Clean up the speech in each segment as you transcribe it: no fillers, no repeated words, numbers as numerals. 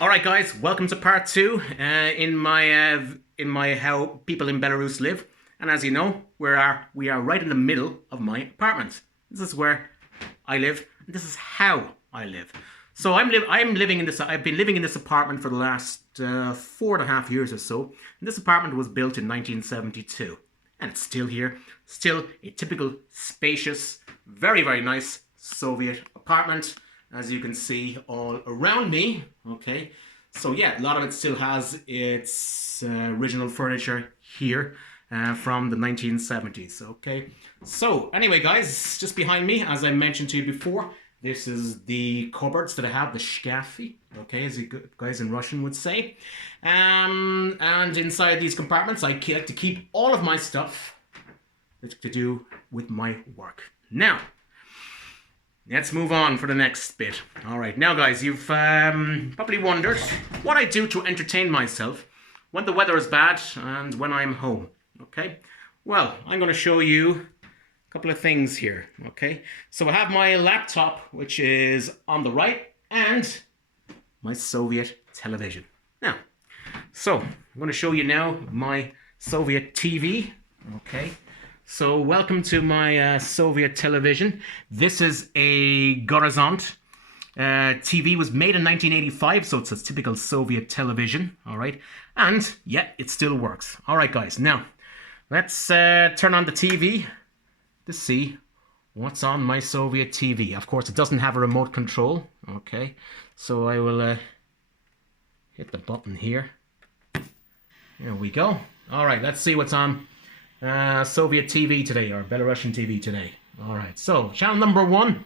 All right, guys, welcome to part two in my how people in Belarus live. And as you know, we are right in the middle of my apartment. This is where I live, and this is how I live. So I'm living in this. I've been living in this apartment for the last 4.5 years or so. And this apartment was built in 1972, and it's still here. Still a typical spacious, very nice Soviet apartment, as you can see all around me. Okay, so yeah, a lot of it still has its original furniture here from the 1970s. Okay, so anyway, guys, just behind me, as I mentioned to you before, this is the cupboards that I have, the shkafy, okay, as you guys in Russian would say. And inside these compartments, I like to keep all of my stuff to do with my work. Now, let's move on for the next bit. All right, now guys, you've probably wondered what I do to entertain myself when the weather is bad and when I'm home, okay? Well, I'm going to show you a couple of things here, okay? So I have my laptop, which is on the right, and my Soviet television. Now, so I'm going to show you now my Soviet TV, okay? So welcome to my Soviet television. This is a Horizont TV. Was made in 1985, so it's a typical Soviet television, all right? And yeah, it still works. All right, guys, now let's turn on the TV to see what's on my Soviet TV. Of course, it doesn't have a remote control, okay? So I will hit the button here. There we go. All right, let's see what's on Soviet TV today, or Belarusian TV today. All right, so channel number 1,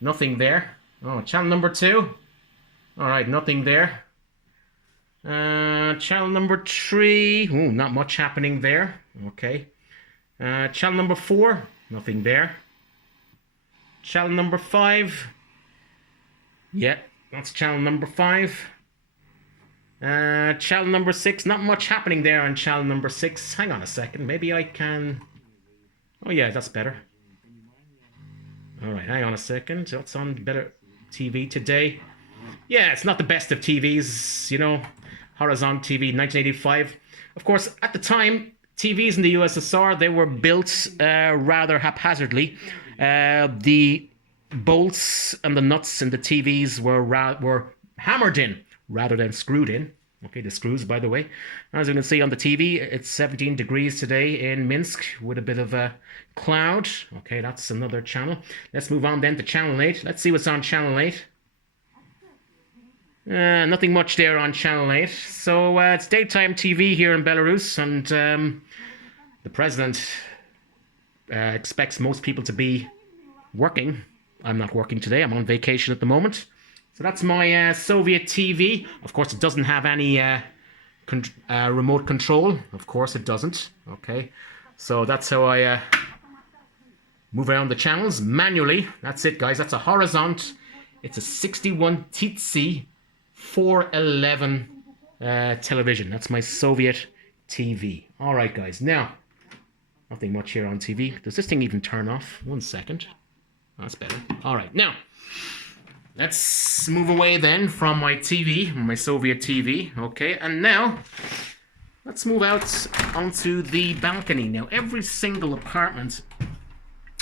nothing there. Oh, channel number 2, all right, nothing there. Channel number 3, ooh, not much happening there. Okay. Channel number 4, nothing there. Channel number 5, yeah, that's channel number 5. Channel number 6, not much happening there on channel number 6. Hang on a second, maybe I can... Oh yeah, that's better. Alright, hang on a second. What's on better TV today? Yeah, it's not the best of TVs, you know. Horizont TV, 1985. Of course, at the time, TVs in the USSR, they were built rather haphazardly. The bolts and the nuts in the TVs were hammered in rather than screwed in. Okay, the screws, by the way. As you can see on the TV, it's 17 degrees today in Minsk with a bit of a cloud. Okay, that's another channel. Let's move on then to channel 8. Let's see what's on channel 8. Nothing much there on channel 8. So it's daytime TV here in Belarus, and the president expects most people to be working. I'm not working today. I'm on vacation at the moment. So that's my Soviet TV. Of course, it doesn't have any remote control. Of course, it doesn't. Okay, so that's how I move around the channels manually. That's it, guys. That's a Horizont. It's a 61 TC 411 television. That's my Soviet TV. All right, guys. Now, nothing much here on TV. Does this thing even turn off? 1 second. That's better. All right, now. Let's move away then from my TV, my Soviet TV, okay? And now, let's move out onto the balcony. Now, every single apartment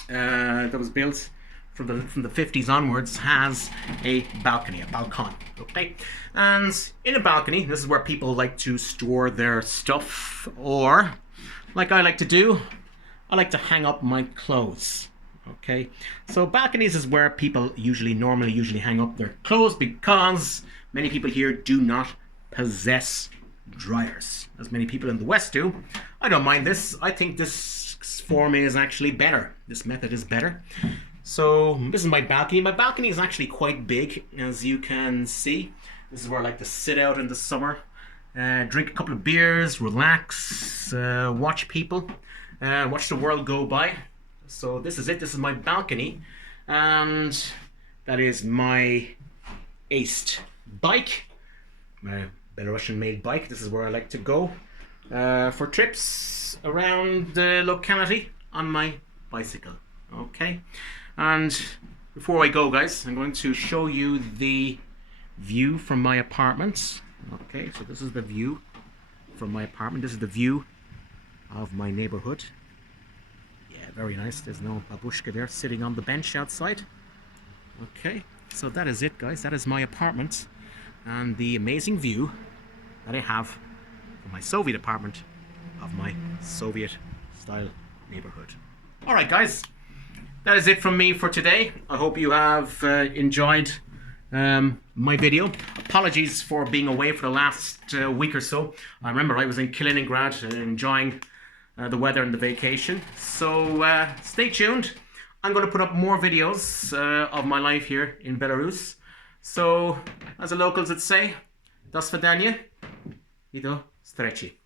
that was built from the 50s onwards has a balcony, a balcon, okay? And in a balcony, this is where people like to store their stuff, or, like I like to do, I like to hang up my clothes. Okay, so balconies is where people normally hang up their clothes, because many people here do not possess dryers, as many people in the West do. I don't mind this. I think this form is actually better. This method is better. So this is my balcony. My balcony is actually quite big, as you can see. This is where I like to sit out in the summer, drink a couple of beers, relax, watch people, watch the world go by. So this is it. This is my balcony, and that is my aced bike, my Belarusian-made bike. This is where I like to go for trips around the locality on my bicycle. Okay, and before I go, guys, I'm going to show you the view from my apartment. Okay, so this is the view from my apartment. This is the view of my neighborhood. Yeah, very nice. There's no babushka there sitting on the bench outside. Okay, so that is it, guys. That is my apartment and the amazing view that I have from my Soviet apartment of my Soviet style neighborhood. All right, guys, that is it from me for today. I hope you have enjoyed my video. Apologies for being away for the last week or so. I remember I was in Kaliningrad enjoying the weather and the vacation. So stay tuned. I'm going to put up more videos of my life here in Belarus. So, as the locals would say, do svidaniya i do встречи.